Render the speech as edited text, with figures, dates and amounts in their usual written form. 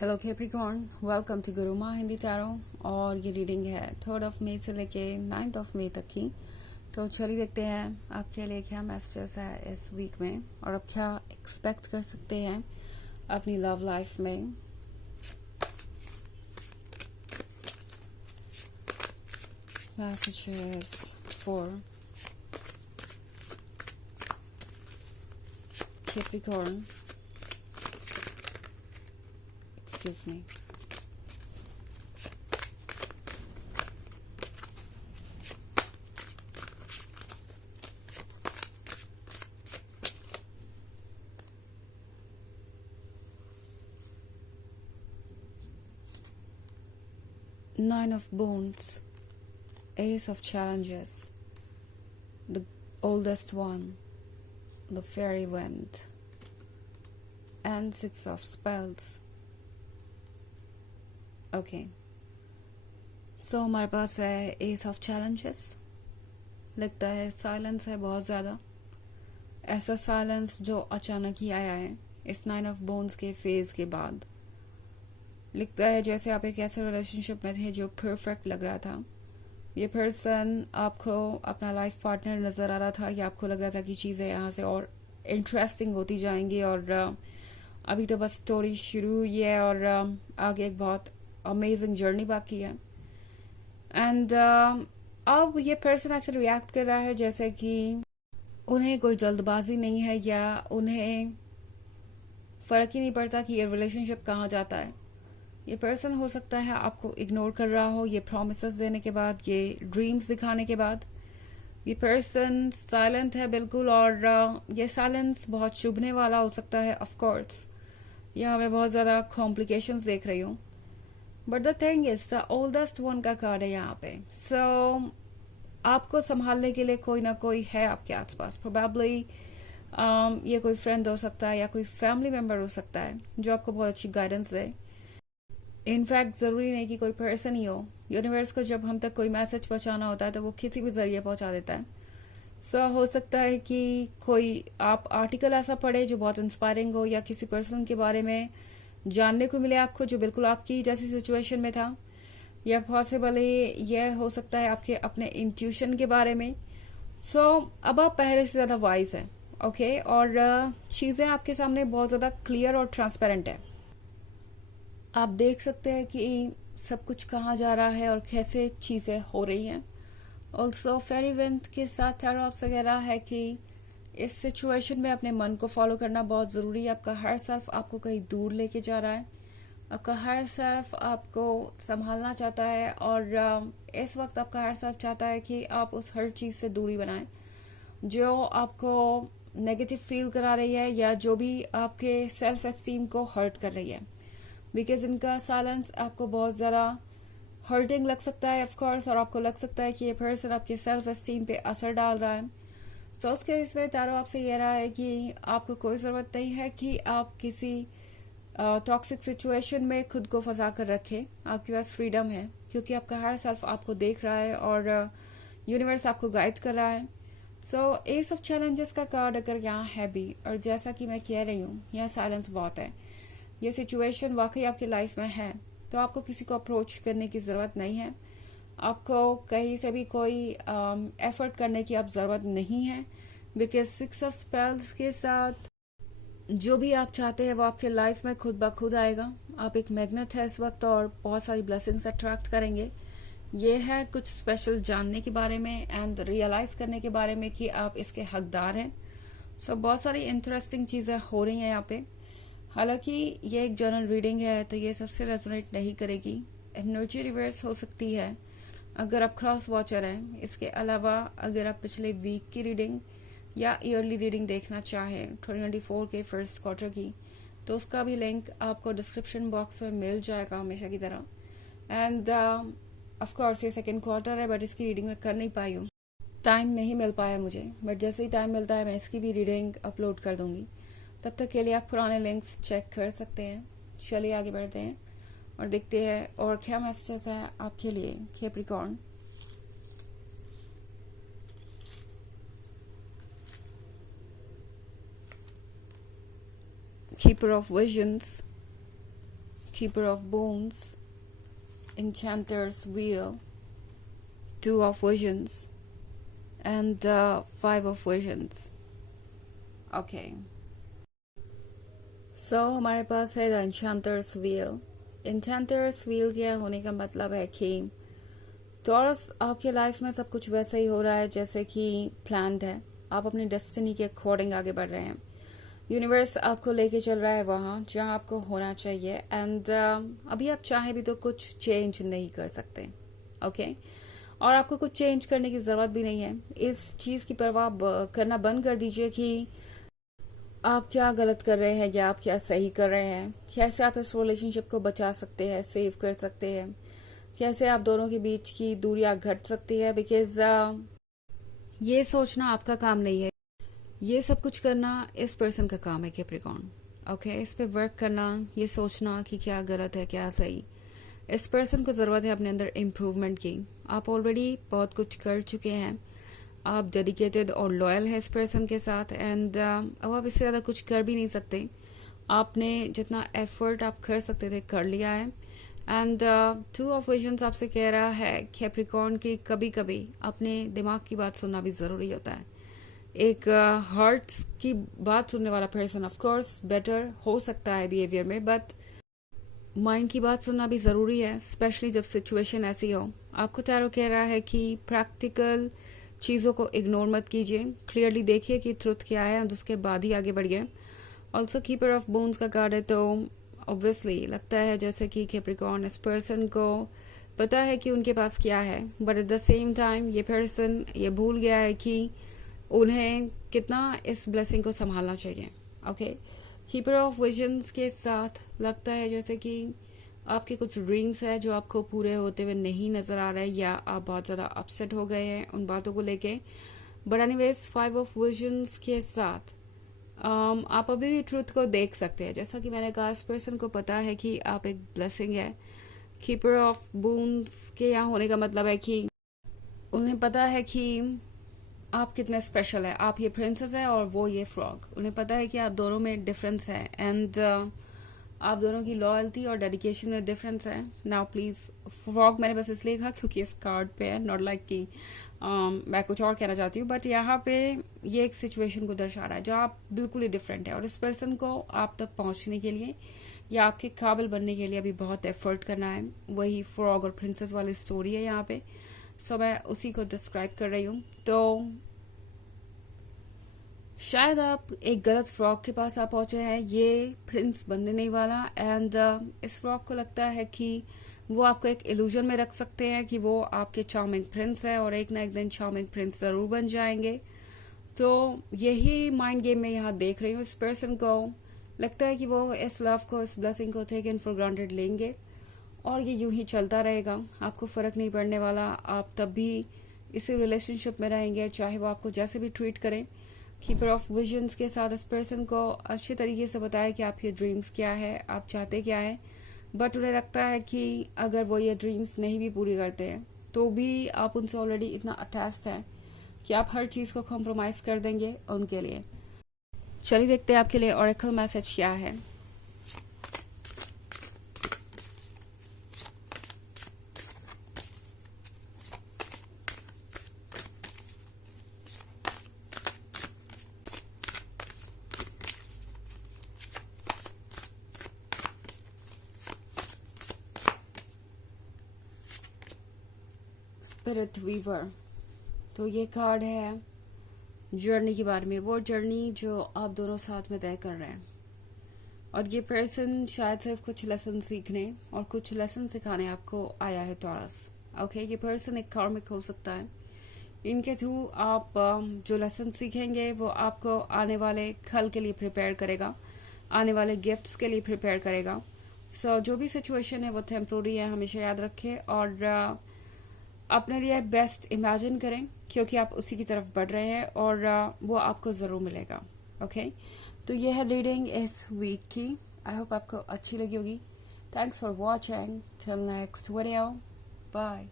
Hello Capricorn, welcome to गुरु माँ Hindi tarot. और ये रीडिंग है 3 मई से लेके 9 मई तक की। तो चलिए देखते हैं आपके लिए क्या मैसेजेस है इस वीक में और आप क्या एक्सपेक्ट कर सकते हैं अपनी लव लाइफ में। Messages for Capricorn, excuse me. Nine of Wands, Ace of Challenges, the oldest one, the fairy wind, and Six of Spells. Okay, so हमारे पास है एस ऑफ चैलेंजेस। लगता है साइलेंस है बहुत ज़्यादा, ऐसा साइलेंस जो अचानक ही आया है इस 9 ऑफ बोन्स के फेज के बाद। लगता है जैसे आप एक ऐसे रिलेशनशिप में थे जो परफेक्ट लग रहा था। ये पर्सन आपको अपना लाइफ पार्टनर नज़र आ रहा था या आपको लग रहा था कि चीज़ें यहाँ से और इंटरेस्टिंग होती जाएंगी और अभी तो बस स्टोरी शुरू हुई है और आगे एक बहुत अमेजिंग जर्नी बाकी है। एंड अब ये पर्सन ऐसे रिएक्ट कर रहा है जैसे कि उन्हें कोई जल्दबाजी नहीं है या उन्हें फर्क ही नहीं पड़ता कि ये रिलेशनशिप कहाँ जाता है। ये पर्सन हो सकता है आपको इग्नोर कर रहा हो ये प्रॉमिसेस देने के बाद, ये ड्रीम्स दिखाने के बाद। ये पर्सन साइलेंट है बिल्कुल और ये साइलेंस बहुत चुभने वाला हो सकता है। ऑफ कोर्स यहाँ मैं बहुत ज़्यादा कॉम्प्लिकेशंस देख रही हूँ, but the thing is the oldest one का कार्ड है यहाँ पे। सो आपको संभालने के लिए कोई ना कोई है आपके आसपास। प्रोबेबली ये कोई फ्रेंड हो सकता है या कोई फैमिली मेंबर हो सकता है जो आपको बहुत अच्छी गाइडेंस दे। इनफैक्ट ज़रूरी नहीं कि कोई पर्सन ही हो। यूनिवर्स को जब हम तक कोई मैसेज पहुंचाना होता है तो वो किसी भी जरिए पहुंचा देता है। सो हो सकता है कि कोई आप आर्टिकल ऐसा पढ़े जो बहुत इंस्पायरिंग हो या किसी पर्सन के बारे में जानने को मिले आपको जो बिल्कुल आपकी जैसी सिचुएशन में था, या पॉसिबली यह हो सकता है आपके अपने इंट्यूशन के बारे में। सो अब आप पहले से ज़्यादा वाइज हैं, ओके, और चीज़ें आपके सामने बहुत ज़्यादा क्लियर और ट्रांसपेरेंट है। आप देख सकते हैं कि सब कुछ कहाँ जा रहा है और कैसे चीज़ें हो रही हैं। ऑल्सो फेरी विंड के साथ टैरो ऑप्स वगैरह है कि इस सिचुएशन में अपने मन को फॉलो करना बहुत ज़रूरी है। आपका हर सेल्फ आपको कहीं दूर लेके जा रहा है, आपका हर सेल्फ आपको संभालना चाहता है और इस वक्त आपका हर सेल्फ चाहता है कि आप उस हर चीज़ से दूरी बनाएं जो आपको नेगेटिव फील करा रही है या जो भी आपके सेल्फ एस्टीम को हर्ट कर रही है। बिकॉज इनका साइलेंस आपको बहुत ज़्यादा हर्टिंग लग सकता है ऑफकोर्स, और आपको लग सकता है कि ये पर्सन आपके सेल्फ एस्टीम पे असर डाल रहा है। तो उसके इसमें टैरो आपसे ये रहा है कि आपको कोई ज़रूरत नहीं है कि आप किसी टॉक्सिक सिचुएशन में खुद को फंसा कर रखें। आपके पास फ्रीडम है क्योंकि आपका हर सेल्फ आपको देख रहा है और यूनिवर्स आपको गाइड कर रहा है। सो एस ऑफ चैलेंजेस का कार्ड अगर यहाँ है भी, और जैसा कि मैं कह रही हूँ यहाँ साइलेंस बहुत है, ये सिचुएशन वाकई आपकी लाइफ में है, तो आपको किसी को अप्रोच करने की ज़रूरत नहीं है। आपको कहीं से भी कोई एफर्ट करने की अब ज़रूरत नहीं है। बिकॉज 6 ऑफ स्पेल्स के साथ जो भी आप चाहते हैं वो आपके लाइफ में खुद ब खुद आएगा। आप एक मैग्नेट है इस वक्त और बहुत सारी ब्लेसिंग्स अट्रैक्ट करेंगे। ये है कुछ स्पेशल जानने के बारे में एंड रियलाइज करने के बारे में कि आप इसके हकदार हैं। सो बहुत सारी इंटरेस्टिंग चीज़ें हो रही हैं यहाँ पे। हालांकि ये एक जनरल रीडिंग है तो ये सबसे रेजोनेट नहीं करेगी। एनर्जी रिवर्स हो सकती है अगर आप क्रॉस वॉचर हैं। इसके अलावा अगर आप पिछले वीक की रीडिंग या ईयरली रीडिंग देखना चाहें 2024 के फर्स्ट क्वार्टर की, तो उसका भी लिंक आपको डिस्क्रिप्शन बॉक्स में मिल जाएगा हमेशा की तरह। एंड ऑफ कोर्स ये सेकेंड क्वार्टर है बट इसकी रीडिंग मैं कर नहीं पाई हूँ, टाइम नहीं मिल पाया मुझे, बट जैसे ही टाइम मिलता है मैं इसकी भी रीडिंग अपलोड कर दूंगी। तब तक के लिए आप पुराने लिंक्स चेक कर सकते हैं। चलिए आगे बढ़ते हैं और देखते हैं और क्या मैसेजेस है आपके लिए Capricorn. Keeper of visions, Keeper of Bones, Enchanter's Wheel, Two of Visions, and Five of Visions. Okay. So हमारे पास है the Enchanter's Wheel. Enchanter's Wheel के होने का मतलब है कि टॉरस आपके लाइफ में सब कुछ वैसा ही हो रहा है जैसे कि प्लान्ड है. आप अपनी डेस्टिनी के अकॉर्डिंग आगे बढ़ रहे हैं. यूनिवर्स आपको लेके चल रहा है वहां जहां आपको होना चाहिए. एंड अभी आप चाहे भी तो कुछ चेंज नहीं कर सकते. ओके और आपको कुछ चेंज करने की जरूरत भी नहीं है. इस चीज की परवाह करना बंद कर दीजिए कि आप क्या गलत कर रहे हैं या आप क्या सही कर रहे हैं. कैसे आप इस रिलेशनशिप को बचा सकते हैं, सेव कर सकते हैं, कैसे आप दोनों के बीच की दूरियां घट सकती है. बिकॉज ये सोचना आपका काम नहीं है. ये सब कुछ करना इस पर्सन का काम है कैप्रिकॉर्न. ओके इस पे वर्क करना, ये सोचना कि क्या गलत है क्या सही. इस पर्सन को जरूरत है अपने अंदर इम्प्रूवमेंट की. आप ऑलरेडी बहुत कुछ कर चुके हैं. आप डेडिकेटेड और लॉयल है इस पर्सन के साथ. एंड अब आप इससे ज्यादा कुछ कर भी नहीं सकते. आपने जितना एफर्ट आप कर सकते थे कर लिया है. एंड टू ऑफ विजन्स आपसे कह रहा है कैप्रिकॉर्न की कभी कभी अपने दिमाग की बात सुनना भी जरूरी होता है. एक हार्ट की बात सुनने वाला पर्सन ऑफ कोर्स बेटर हो सकता है बिहेवियर में, बट माइंड की बात सुनना भी जरूरी है, स्पेशली जब सिचुएशन ऐसी हो. आपको टैरो कह रहा है कि प्रैक्टिकल चीजों को इग्नोर मत कीजिए. क्लियरली देखिए कि ट्रुथ क्या है और उसके बाद ही आगे बढ़िए. ऑल्सो कीपर ऑफ बोन्स का कार्ड है तो ऑब्वियसली लगता है जैसे कि कैप्रिकॉर्न इस पर्सन को पता है कि उनके पास क्या है, but at the same time ये पर्सन ये भूल गया है कि उन्हें कितना इस ब्लेसिंग को संभालना चाहिए. ओके कीपर ऑफ विजन्स के साथ लगता है जैसे कि आपके कुछ ड्रीम्स है जो आपको पूरे होते हुए नहीं नजर आ रहे हैं या आप बहुत ज्यादा अपसेट हो गए हैं उन बातों को लेके. But anyways five of visions के साथ आप अभी भी ट्रूथ को देख सकते हैं. जैसा कि मैंने कहा इस पर्सन को पता है कि आप एक ब्लेसिंग है. कीपर ऑफ बून्स के यहाँ होने का मतलब है कि उन्हें पता है कि आप कितने स्पेशल है. आप ये प्रिंसेस है और वो ये फ्रॉग. उन्हें पता है कि आप दोनों में डिफरेंस है. एंड आप दोनों की लॉयल्टी और डेडिकेशन में डिफरेंस है. नाउ प्लीज फ्रॉग मैंने बस इसलिए कहा क्योंकि इस कार्ड पे है, नॉट लाइक कि मैं कुछ और कहना चाहती हूँ. बट यहाँ पे ये एक सिचुएशन को दर्शा रहा है जहाँ आप बिल्कुल ही डिफरेंट है और इस पर्सन को आप तक पहुंचने के लिए या आपके काबिल बनने के लिए अभी बहुत एफर्ट करना है. वही फ्रॉग और प्रिंसेस वाली स्टोरी है यहाँ पे. सो मैं उसी को डिस्क्राइब कर रही हूँ. तो शायद आप एक गलत फ्रॉग के पास आप पहुंचे हैं. ये प्रिंस बनने नहीं वाला. एंड इस फ्रॉग को लगता है कि वो आपको एक इल्यूजन में रख सकते हैं कि वो आपके चार्मिंग प्रिंस है और एक ना एक दिन चार्मिंग प्रिंस जरूर बन जाएंगे. तो यही माइंड गेम में यहाँ देख रही हूँ. इस पर्सन को लगता है कि वो इस लव को इस ब्लेसिंग को टेकन फॉर ग्रांटेड लेंगे और ये यूं ही चलता रहेगा. आपको फर्क नहीं पड़ने वाला. आप तब भी इसी रिलेशनशिप में रहेंगे चाहे वो आपको जैसे भी ट्रीट करें. कीपर ऑफ विजन्स के साथ इस पर्सन को अच्छे तरीके से बताया कि आपके ड्रीम्स क्या है, आप चाहते क्या है. बट उन्हें लगता है कि अगर वो ये ड्रीम्स नहीं भी पूरी करते हैं तो भी आप उनसे ऑलरेडी इतना अटैच्ड हैं कि आप हर चीज को कॉम्प्रोमाइज कर देंगे उनके लिए. चलिए देखते हैं आपके लिए ऑरेकल मैसेज क्या है. Spirit weaver. तो ये कार्ड है जर्नी के बारे में. वो जर्नी जो आप दोनों साथ में तय कर रहे हैं और ये पर्सन शायद सिर्फ कुछ लेसन सीखने और कुछ लेसन सिखाने आपको आया है टॉरस. ओके ये पर्सन एक कार्मिक हो सकता है. इनके थ्रू आप जो लेसन सीखेंगे वो आपको आने वाले कल के लिए प्रिपेयर करेगा, आने वाले गिफ्ट्स के लिए प्रिपेयर करेगा. सो जो भी सिचुएशन है वो टेम्प्रोरी है, हमेशा याद रखें. और अपने लिए बेस्ट इमेजिन करें क्योंकि आप उसी की तरफ बढ़ रहे हैं और वो आपको जरूर मिलेगा. ओके तो ये है रीडिंग इस वीक की. आई होप आपको अच्छी लगी होगी. Thanks for watching. Till next video. Bye.